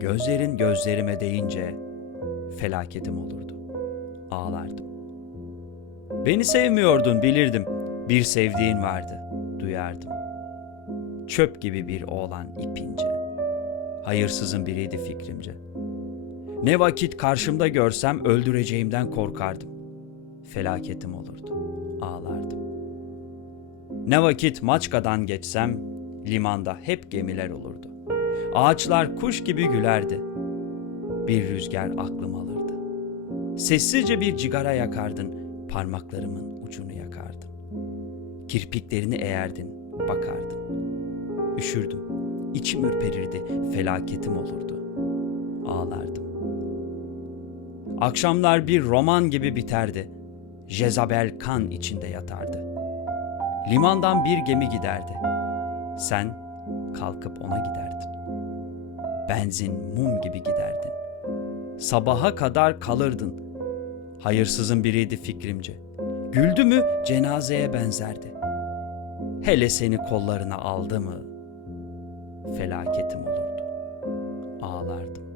Gözlerin gözlerime değince felaketim olurdu. Ağlardım. Beni sevmiyordun bilirdim. Bir sevdiğin vardı, duyardım. Çöp gibi bir oğlan ipince. Hayırsızın biriydi fikrimce. Ne vakit karşımda görsem öldüreceğimden korkardım. Felaketim olurdu, ağlardım. Ne vakit Maçka'dan geçsem limanda hep gemiler olurdu. Ağaçlar kuş gibi gülerdi. Bir rüzgar aklım alırdı. Sessizce bir cigara yakardın, parmaklarımın ucunu yakardın. Kirpiklerini eğerdin, bakardın. Üşürdüm, içim ürperirdi, felaketim olurdu. Ağlardım. Akşamlar bir roman gibi biterdi. Jezabel kan içinde yatardı. Limandan bir gemi giderdi. Sen kalkıp ona giderdin. Benzin mum gibi giderdin. Sabaha kadar kalırdın. Hayırsızın biriydi fikrimce. Güldü mü cenazeye benzerdi. Hele seni kollarına aldı mı felaketim olurdu. Ağlardım.